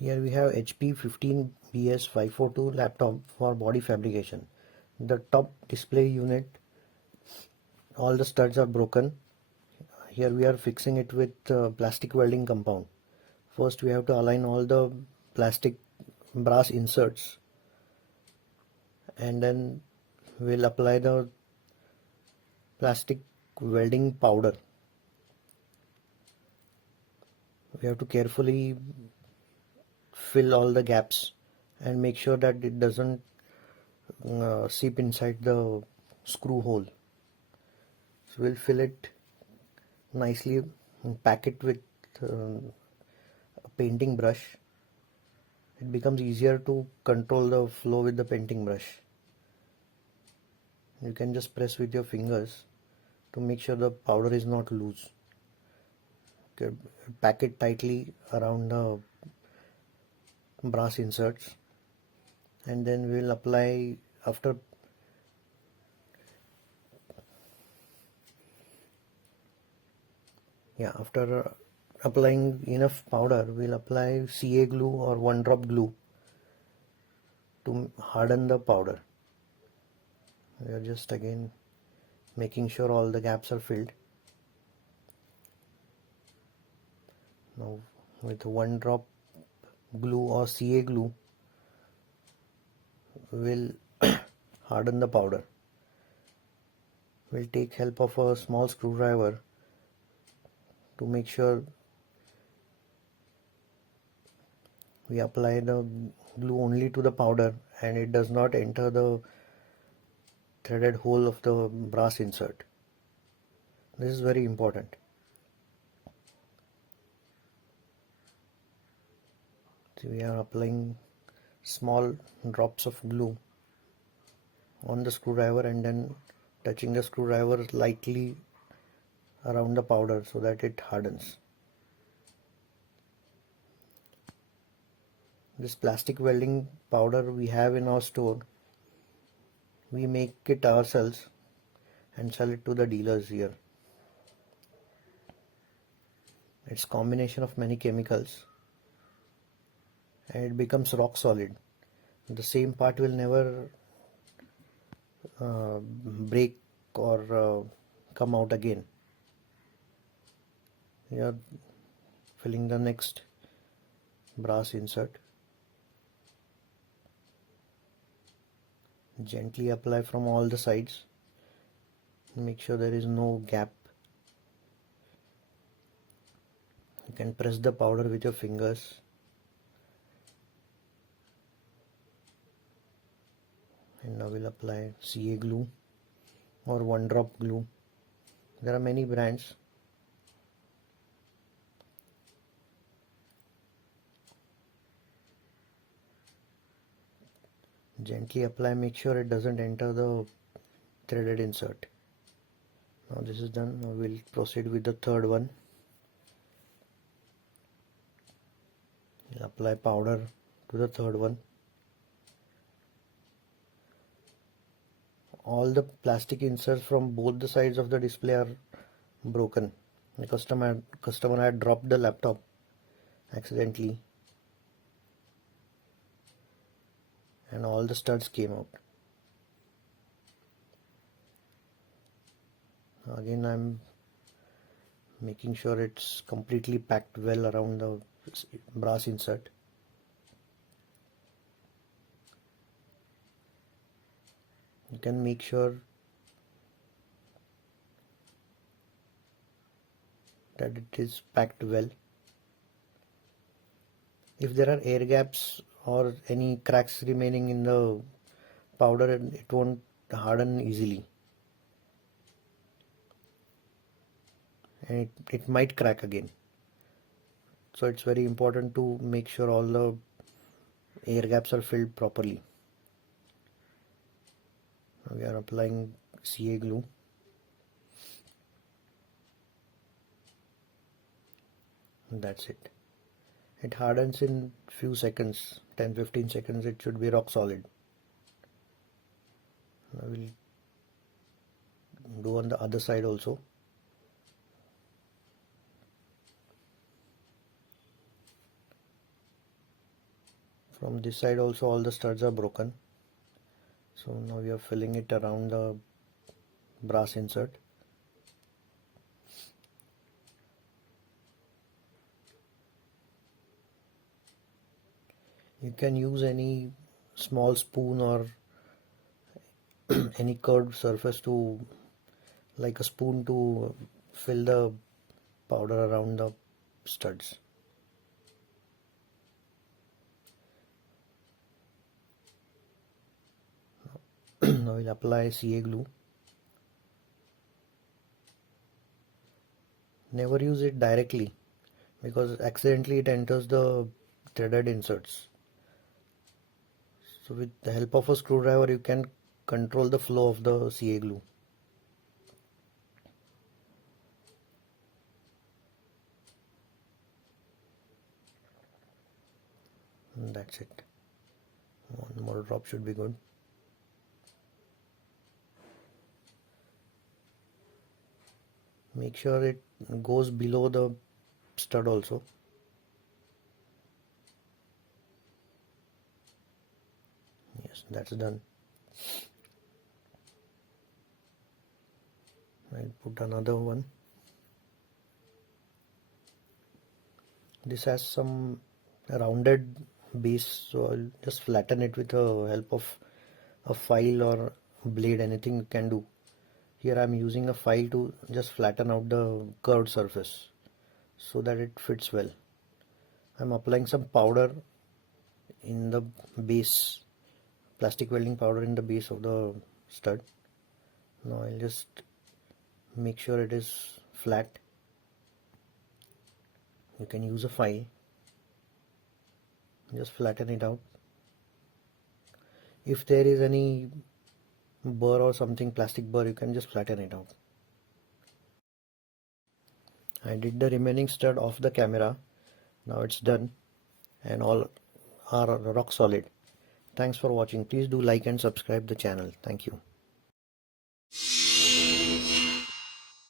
Here we have HP 15BS542 laptop for body fabrication. The top display unit, all the studs are broken. Here we are fixing it with plastic welding compound. First we have to align all the plastic brass inserts, and then we'll apply the plastic welding powder. We have to carefully fill all the gaps and make sure that it doesn't seep inside the screw hole. So we'll fill it nicely and pack it with a painting brush. It becomes easier to control the flow with the painting brush. You can just press with your fingers to make sure the powder is not loose. Okay, pack it tightly around the brass inserts, and then we'll apply after applying enough powder, we'll apply CA glue or 1-drop glue to harden the powder. We are just again making sure all the gaps are filled. Now with 1-drop glue or CA glue, we'll harden the powder. We'll take help of a small screwdriver to make sure we apply the glue only to the powder and it does not enter the threaded hole of the brass insert. This is very important. So we are applying small drops of glue on the screwdriver and then touching the screwdriver lightly around the powder so that it hardens. This plastic welding powder we have in our store. We make it ourselves and sell it to the dealers here. It's combination of many chemicals and it becomes rock solid. The same part will never break or come out again. We are filling the next brass insert. Gently apply from all the sides. Make sure there is no gap. You can press the powder with your fingers. And now we'll apply CA glue or 1-drop glue. There are many brands. Gently apply, make sure it doesn't enter the threaded insert. Now this is done. Now we'll proceed with the third one. We'll apply powder to the third one. All the plastic inserts from both the sides of the display are broken. The customer had dropped the laptop accidentally and all the studs came out. Again, I'm making sure it's completely packed well around the brass insert. You can make sure that it is packed well. If there are air gaps or any cracks remaining in the powder, it won't harden easily and it might crack again. So it's very important to make sure all the air gaps are filled properly. Now we are applying CA glue. And that's it. It hardens in few seconds, 10-15 seconds. It should be rock solid. I will do on the other side also. From this side also all the studs are broken. So now we are filling it around the brass insert. You can use any small spoon or any curved surface to, like a spoon, to fill the powder around the studs. Now we'll apply CA glue. Never use it directly because accidentally it enters the threaded inserts. So with the help of a screwdriver you can control the flow of the CA glue. And that's it. One more drop should be good. Make sure it goes below the stud also. Yes, that's done. I'll put another one. This has some rounded base, so I'll just flatten it with the help of a file or blade, anything you can do. Here I'm using a file to just flatten out the curved surface so that it fits well. I'm applying some powder in the base, plastic welding powder in the base of the stud. Now I'll just make sure it is flat. You can use a file, just flatten it out. If there is any burr or something, plastic burr, you can just flatten it out. I did the remaining stud off the camera. Now it's done and all are rock solid. Thanks for watching. Please do like and subscribe the channel. Thank you.